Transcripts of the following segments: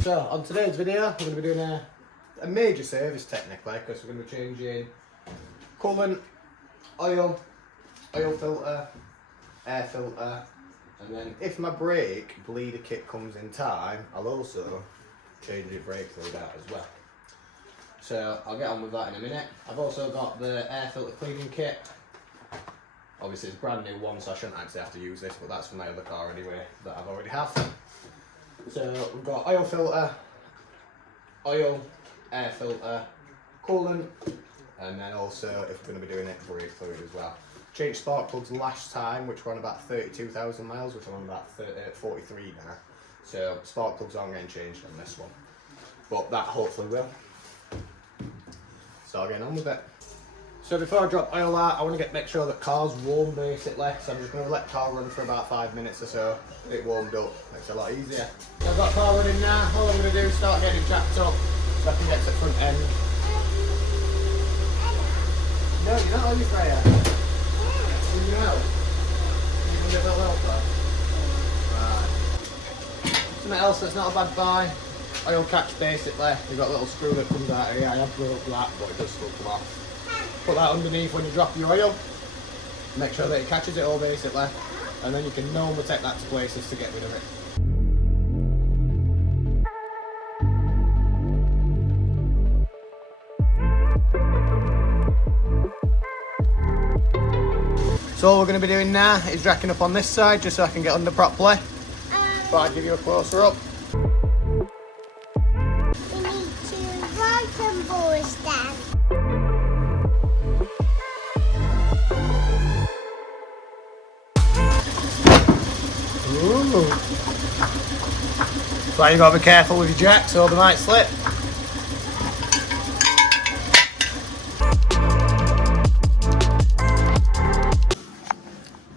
So on today's video we're going to be doing a major service technically, because we're going to be changing coolant, oil filter, air filter, and then if my brake bleeder kit comes in time, I'll also change your brake fluid out as well. So I'll get on with that in a minute. I've also got the air filter cleaning kit. Obviously it's a brand new one, so I shouldn't actually have to use this, but that's for my other car anyway that I've already have. So we've got oil filter, oil, air filter, coolant, and then also if we're going to be doing it, brake fluid as well. Changed spark plugs last time, which were on about 32,000 miles, which I'm on about 43 now. So spark plugs aren't getting changed on this one, but that hopefully will. Start getting on with it. So before I drop oil out, I want to make sure the car's warm basically. So I'm just going to let the car run for about 5 minutes or so. Get it warmed up, makes it a lot easier. So I've got the car running now. All I'm going to do is start getting it jacked up so I can get to the front end. No, you're not on your sprayer. You know. You can give that a little play. Right. Something else that's not a bad buy. Oil catch basically. You've got a little screw that comes out here. I have broke that, but it does still come off. Put that underneath when you drop your oil. Make sure that it catches it all basically, and then you can normally take that to places to get rid of it. So all we're going to be doing now is racking up on this side just so I can get under properly. But I'll give you a closer up. We need to write and boys down. Ooh. So you got to be careful with your jacks or they might slip.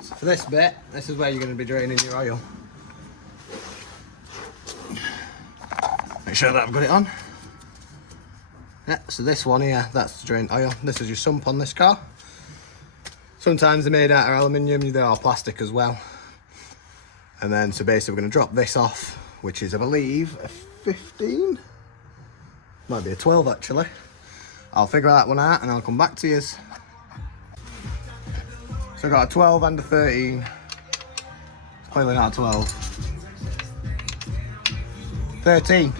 So for this bit, this is where you're going to be draining your oil. Make sure that I've got it on. Yeah, so this one here, that's to drain oil. This is your sump on this car. Sometimes they're made out of aluminium, they are plastic as well. And then, so basically we're going to drop this off, which is, I believe, a 15? Might be a 12 actually. I'll figure that one out and I'll come back to you. So I've got a 12 and a 13. It's clearly not a 12. 13.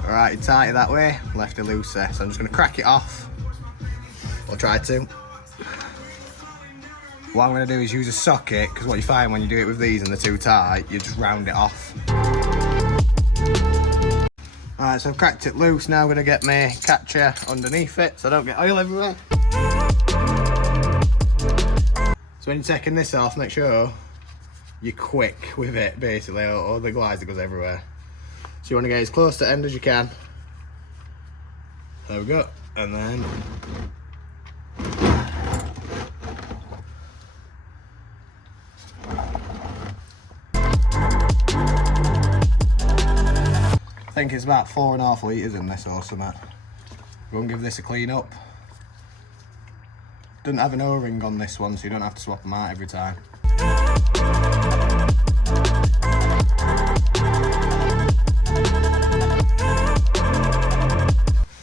Alright, tight it that way, left it looser. So I'm just going to crack it off. Or try to. What I'm going to do is use a socket, because what you find when you do it with these and they're too tight, you just round it off. Alright, so I've cracked it loose. Now I'm going to get my catcher underneath it so I don't get oil everywhere. So when you're taking this off, make sure you're quick with it basically, or the glider goes everywhere. So you want to get as close to the end as you can. There we go. And then I think it's about 4.5 litres in this or something. We're going to give this a clean up. Doesn't have an O-ring on this one, so you don't have to swap them out every time.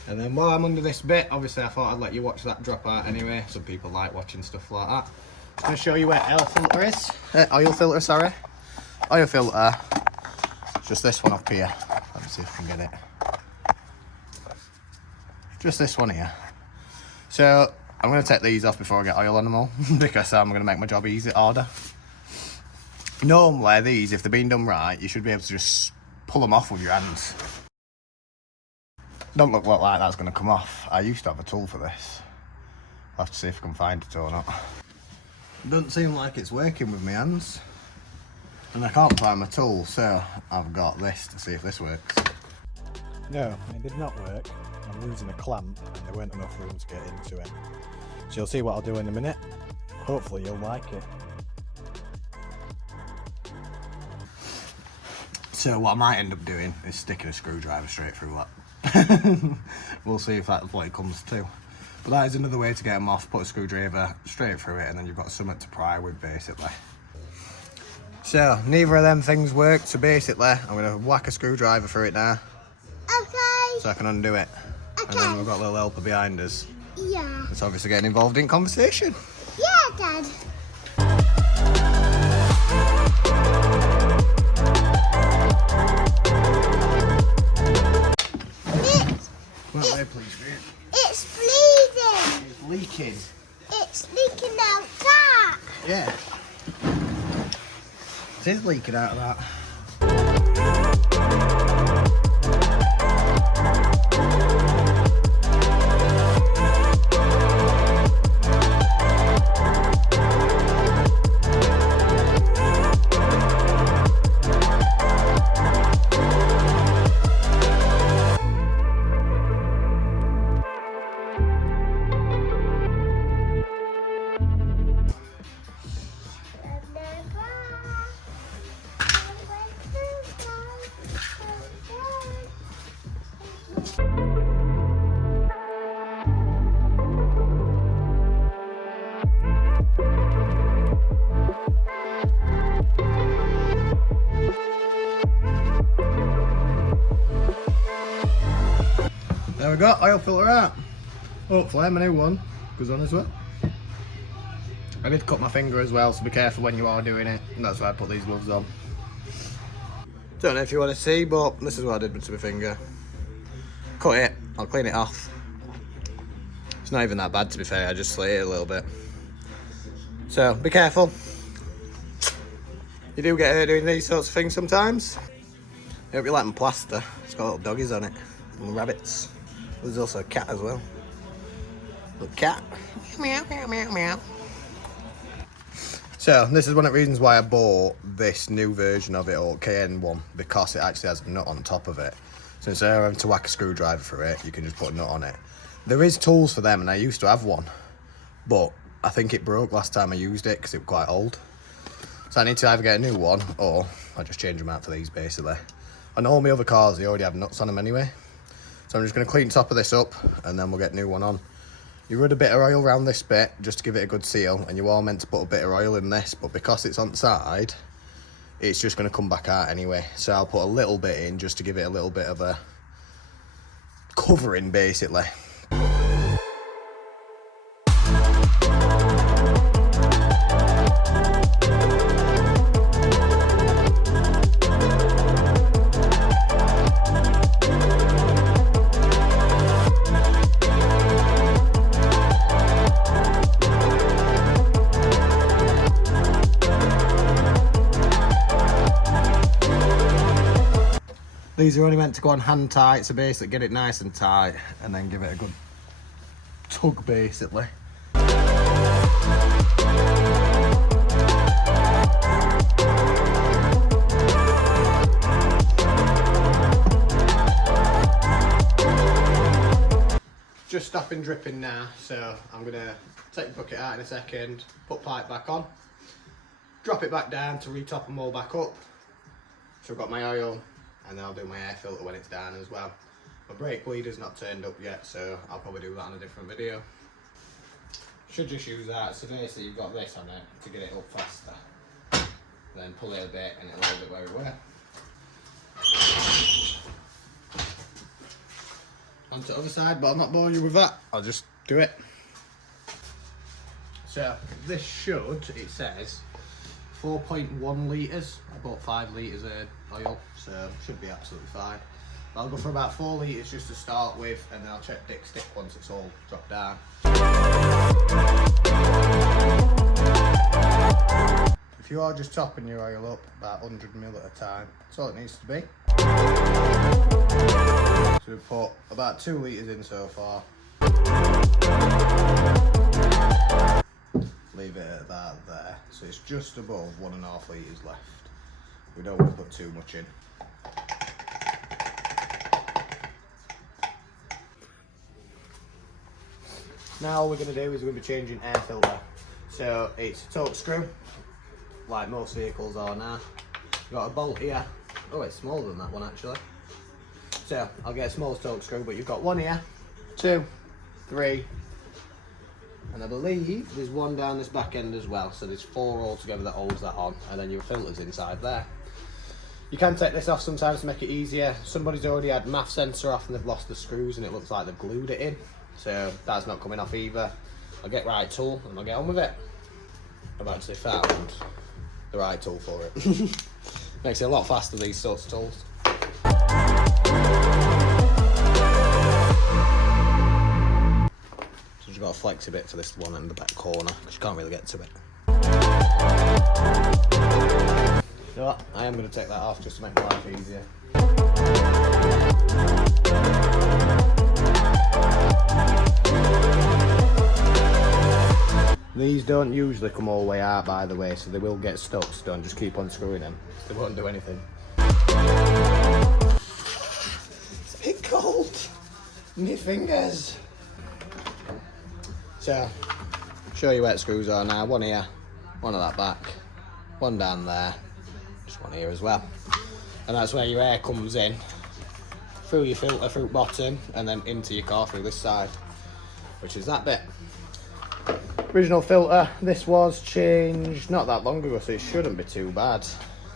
And then while I'm under this bit, obviously I thought I'd let you watch that drop out anyway. Some people like watching stuff like that. Just going to show you where oil filter is. Oil filter, sorry. Oil filter. It's just this one up here. Let me see if I can get it. Just this one here. So I'm going to take these off before I get oil on them all because I'm going to make my job harder. Normally these, if they're being done right, you should be able to just pull them off with your hands. Don't look like that's going to come off. I used to have a tool for this. I'll have to see if I can find it or not. Doesn't seem like it's working with my hands. And I can't find my tool, so I've got this to see if this works. No, it did not work. I'm losing a clamp and there weren't enough room to get into it. So you'll see what I'll do in a minute. Hopefully you'll like it. So what I might end up doing is sticking a screwdriver straight through that. We'll see if that's what it comes to. But that is another way to get them off. Put a screwdriver straight through it and then you've got something to pry with basically. So, neither of them things worked, so basically, I'm going to whack a screwdriver through it now. Okay. So I can undo it. Okay. And then we've got a little helper behind us. Yeah. It's obviously getting involved in conversation. Yeah, Dad. It's bleeding. It's leaking. It's leaking out that. Yeah. It is leaking out of that. There we go, oil filter out. Hopefully my new one goes on as well. I did cut my finger as well, so be careful when you are doing it, and that's why I put these gloves on. Don't know if you want to see, but this is what I did to my finger. Cut it, I'll clean it off. It's not even that bad, to be fair, I just slit it a little bit. So, be careful. You do get hurt doing these sorts of things sometimes. I hope you like my plaster. It's got little doggies on it, and rabbits. There's also a cat as well. Little cat. Meow, meow, meow, meow. So, this is one of the reasons why I bought this new version of it, or KN one, because it actually has a nut on top of it. So instead of having to whack a screwdriver for it, you can just put a nut on it. There is tools for them, and I used to have one, but I think it broke last time I used it because it was quite old. So I need to either get a new one, or I just change them out for these, basically. On all my other cars, they already have nuts on them anyway. So I'm just going to clean the top of this up, and then we'll get a new one on. You rub a bit of oil around this bit, just to give it a good seal, and you are meant to put a bit of oil in this, but because it's on the side, it's just going to come back out anyway. So I'll put a little bit in, just to give it a little bit of a covering, basically. These are only meant to go on hand tight, so basically get it nice and tight and then give it a good tug, basically. Just stopping dripping now, so I'm gonna take the bucket out in a second, put pipe back on, drop it back down to retop them all back up. So I've got my oil, and then I'll do my air filter when it's down as well. My brake bleeder's not turned up yet, so I'll probably do that on a different video. Should just use that, so basically you've got this on it to get it up faster. Then pull it a bit and it'll hold it where it were. On to the other side, but I'll not bore you with that, I'll just do it. So this should, it says, 4.1 litres. I bought 5 litres of oil, so should be absolutely fine. I'll go for about 4 litres just to start with, and then I'll check dick stick once it's all dropped down. If you are just topping your oil up about 100ml at a time, that's all it needs to be. So we've put about 2 litres in so far. Leave it at that there, so it's just above 1.5 litres left. We don't want to put too much in. Now all we're going to do is we're going to be changing air filter. So it's a torque screw, like most vehicles are now. You've got a bolt here. Oh, it's smaller than that one actually. So I'll get a small torque screw, but you've got 1 here, 2, 3, And I believe there's one down this back end as well, so there's 4 altogether that holds that on, and then your filter's inside there. You can take this off sometimes to make it easier. Somebody's already had MAF sensor off and they've lost the screws and it looks like they've glued it in, so that's not coming off either. I'll get right tool and I'll get on with it. I've actually found the right tool for it. Makes it a lot faster, these sorts of tools. So you've got to flex a bit for this one in the back corner because you can't really get to it. You know what? I am going to take that off just to make my life easier. These don't usually come all the way out, by the way, so they will get stuck, so don't just keep on screwing them. They won't do anything. It's a bit cold. My fingers. So, show you where the screws are now. One here, one at that back, one down there, just one here as well. And that's where your air comes in, through your filter, through bottom, and then into your car through this side, which is that bit. Original filter, this was changed not that long ago, so it shouldn't be too bad.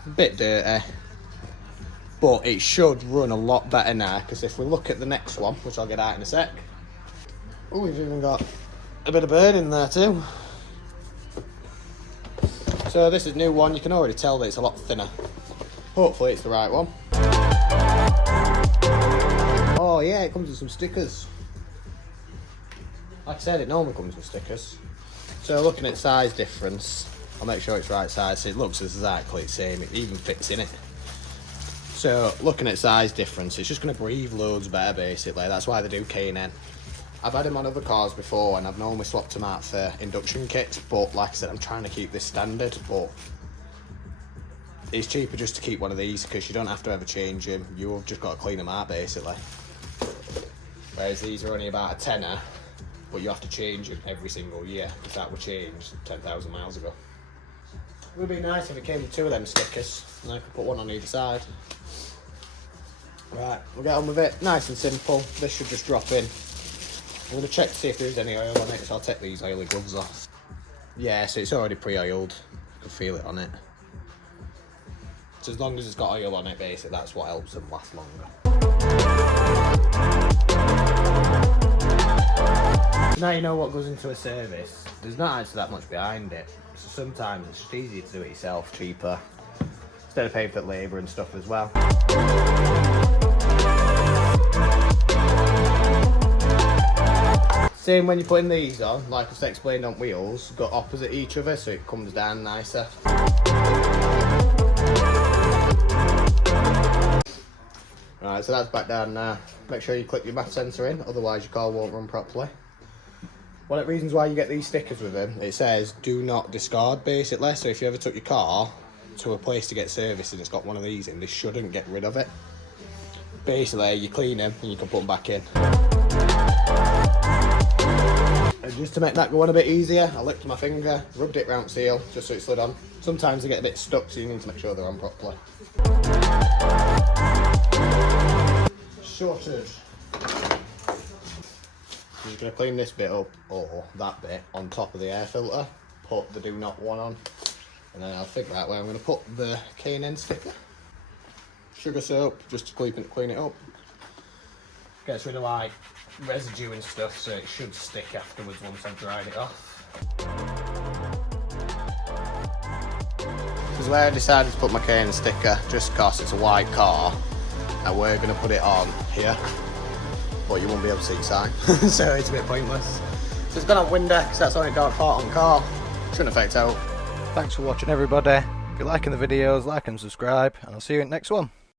A bit dirty, but it should run a lot better now, because if we look at the next one, which I'll get out in a sec. Oh, we've even got a bit of burn in there too. So this is a new one. You can already tell that it's a lot thinner. Hopefully it's the right one. Oh yeah, it comes with some stickers. Like I said, it normally comes with stickers. So looking at size difference, I'll make sure it's right size, so it looks exactly the same, it even fits in it. So looking at size difference, it's just going to breathe loads better basically, that's why they do K&N. I've had them on other cars before and I've normally swapped them out for induction kits, but like I said, I'm trying to keep this standard, but it's cheaper just to keep one of these because you don't have to ever change them, you've just got to clean them out basically. Whereas these are only about a tenner, but you have to change it every single year because that were changed 10,000 miles ago. It would be nice if it came with 2 of them stickers and I could put one on either side. Right, we'll get on with it. Nice and simple. This should just drop in. I'm going to check to see if there's any oil on it, so I'll take these oily gloves off. Yeah, so it's already pre-oiled. You can feel it on it. So as long as it's got oil on it, basically, that's what helps them last longer. Now you know what goes into a service. There's not actually that much behind it, so sometimes it's just easier to do it yourself, cheaper, instead of paying for labour and stuff as well. Same when you're putting these on, like I just explained on wheels, got opposite each other so it comes down nicer. Right, so that's back down now. Make sure you clip your MAF sensor in, otherwise your car won't run properly. One of the reasons why you get these stickers with them, it says do not discard basically, so if you ever took your car to a place to get serviced and it's got one of these in, they shouldn't get rid of it. Basically you clean them and you can put them back in. And just to make that go on a bit easier, I licked my finger, rubbed it round seal just so it slid on. Sometimes they get a bit stuck, so you need to make sure they're on properly. Sorted. I'm just going to clean this bit up, or that bit, on top of the air filter, put the do not one on, and then I'll figure out where I'm going to put the K&N sticker. Sugar soap, just to clean it up. Gets rid of like residue and stuff, so it should stick afterwards once I've dried it off. This is where I decided to put my K&N sticker, just because it's a white car, and we're going to put it on here. But you won't be able to see the sign, so it's a bit pointless. So it's gone on window, because that's only dark part on car. Shouldn't affect out. Thanks for watching everybody. If you're liking the videos, like and subscribe, and I'll see you in the next one.